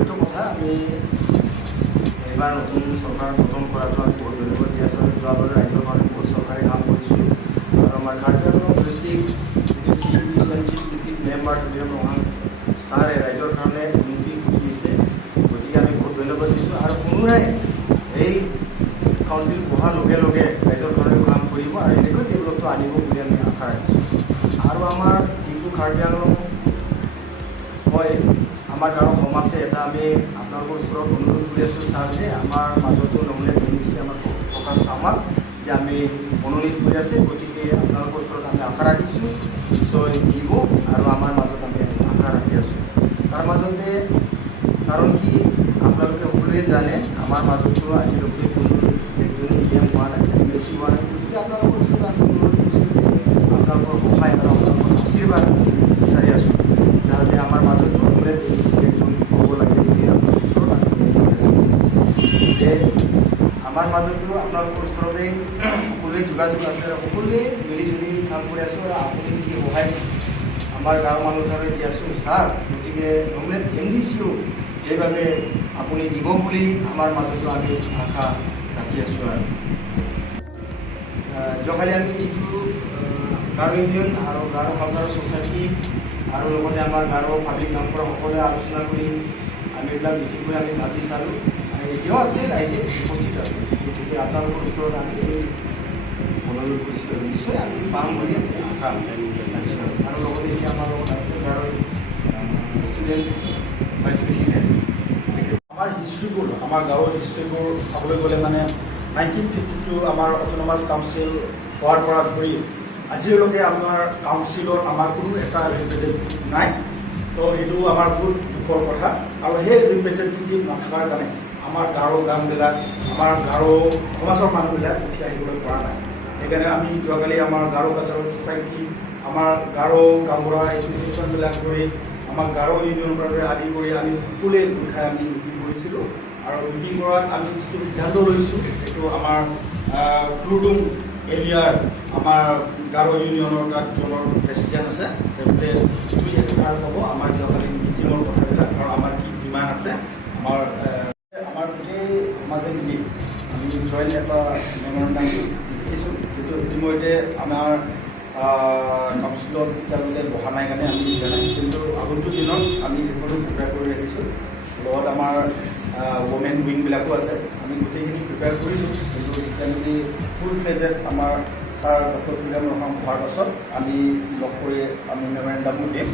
সত্য কথা আমি এবাৰ নতুন চৰকাৰ গঠন কৰাটো আমি বহুত ধন্যবাদ দি আছোঁ। যোৱাবাৰ ৰাজ্যৰ কাৰণে বহুত চৰকাৰে কাম কৰিছোঁ আৰু আমাৰ কাৰ্বি আংলং ডিষ্ট্ৰিক্ট যিটো চিএমচি ভিত্তিক মেম্বাৰ ছাৰে ৰাইজৰ কাৰণে উন্নতি কৰি দিছে, গতিকে আমি বহুত ধন্যবাদ দিছোঁ আৰু পুনৰাই এই কাউন্সিল বহাৰ লগে লগে ৰাইজৰ কাৰণেও কাম কৰিব আৰু এনেকৈ ডেভেলপটো আনিব বুলি আমি আশা ৰাখিছোঁ। আৰু আমাৰ যিটো কাৰ্বি আংলং হয় আমাৰ গাঁৱৰ সমাজে এটা আমি আপোনালোকৰ ওচৰত অনুৰোধ কৰি আছোঁ ছাৰ যে আমাৰ মাজতো নহ'লে দিছে আমাৰ প্ৰকাশ আমাক যে আমি মনোনীত কৰি আছে, গতিকে আপোনালোকৰ ওচৰত আমি আশা ৰাখিছোঁ নিশ্চয় দিব আৰু আমাৰ মাজত আমি আশা ৰাখি আছোঁ। তাৰ মাজতে কাৰণ কি আপোনালোকে সকলোৱে জানে আমাৰ মাজতো আজিলৈকে কোনো একজনী EM হোৱা নাই, MSc হোৱা নাই, গতিকে আপোনালোকৰ ওচৰত আমি অনুৰোধ কৰিছোঁ যে আপোনালোকৰ সহায় আৰু আপোনালোকৰ আশীৰ্বাদ বিচাৰি আছোঁ যাতে আমাৰ মাজতো নহ'লে একজন হ'ব লাগে বুলি আপোনালোকৰ ওচৰত আমাৰ মাজতো আপোনালোকৰ ওচৰতে সকলোৱে যোগাযোগ আছে আৰু সকলোৱে মিলিজুলি কাম কৰি আছোঁ আৰু আপুনি যি সহায় আমাৰ গাঁৱৰ মানুহৰ কাৰণে দি আছোঁ ছাৰ, গতিকে নহ'লে MDCও সেইবাবে আপুনি দিব বুলি আমাৰ মাজতো আমি আশা ৰাখি আছোঁ। আৰু যোৱাকালি আমি যিটো গাৰো ইউনিয়ন আৰু গাৰো কালচাৰেল ছ'চাইটি আৰু লগতে আমাৰ গাৰো পাব্লিক কাম কৰা সকলোৱে আলোচনা কৰি আমি এইবিলাক মিটিং কৰি আমি ভাবি চালোঁ এতিয়াও আছে ৰাইজে উপস্থিত আছে, গতিকে আপোনালোকৰ ওচৰত আমি অনুৰোধ কৰিছোঁ নিশ্চয় আমি পাম বুলি আমি আশা ৰাখিছোঁ। আৰু লগতে এতিয়া আমাৰ লগত আছে গাৰো ষ্টুডেণ্ট ভাইচ প্ৰেচিডেণ্ট। আমাৰ হিষ্ট্ৰীবোৰ আমাৰ গাঁৱৰ হিষ্ট্ৰীবোৰ চাবলৈ গ'লে মানে 1952 আমাৰ অট'নমাছ কাউন্সিল হোৱাৰ পৰা ধৰি আজিলৈকে আমাৰ কাউন্সিলত আমাৰ কোনো এটা ৰিপ্ৰেজেণ্টেটিভ নাই। তো সেইটো আমাৰ বহুত দুখৰ কথা আৰু সেই ৰিপ্ৰেজেণ্টেটিভ নথকাৰ কাৰণে আমাৰ গাঁৱৰ গাঁওবিলাক আমাৰ গাঁৱৰ সমাজৰ মানুহবিলাক উঠি আহিবলৈ পৰা নাই। সেইকাৰণে আমি যোৱাকালি আমাৰ গাঁৱৰ কালচাৰেল ছ'চাইটি আমাৰ গাঁৱৰ গাঁওবুঢ়া এছ'চিয়েশ্যনবিলাক কৰি আমাৰ গাঁৱৰ ইউনিয়নৰ পৰা আদি কৰি আমি সকলোৱে গোট খাই আমি মিটিং কৰিছিলোঁ আৰু মিটিং কৰাত আমি যিটো সিদ্ধান্ত লৈছোঁ সেইটো আমাৰ ক্লুডুং এৰিয়াৰ আমাৰ গাঁৱৰ ইউনিয়নৰ তাত জনৰ প্ৰেচিডেণ্ট আছে, তেওঁলোকে 2 হেক্টৰ হ'ব আমাৰ যোৱাকালি মিটিঙৰ কথাবিলাক আৰু আমাৰ কি ডিমাণ্ড আছে আমাৰ গোটেই সমাজে মিলি আমি জইণ্ট এটা মেমৰেণ্ডাম লিখিছোঁ, যিটো ইতিমধ্যে আমাৰ কাউন্সিলত এতিয়ালৈকে বহা নাই কাৰণে আমি জানাই, কিন্তু আগন্তুক দিনত আমি সেইবোৰ প্ৰিপেয়াৰ কৰি ৰাখিছোঁ। লগত আমাৰ ওমেন উইংবিলাকো আছে, আমি গোটেইখিনি প্ৰিপেয়াৰ কৰিছোঁ, কিন্তু এতিয়ালৈকে ফুল ফ্লেজেড আমাৰ ছাৰ ডক্টৰ প্ৰিয়াম ৰহম হোৱাৰ পাছত আমি লগ কৰি আমি মেমৰেণ্ডামো দিম।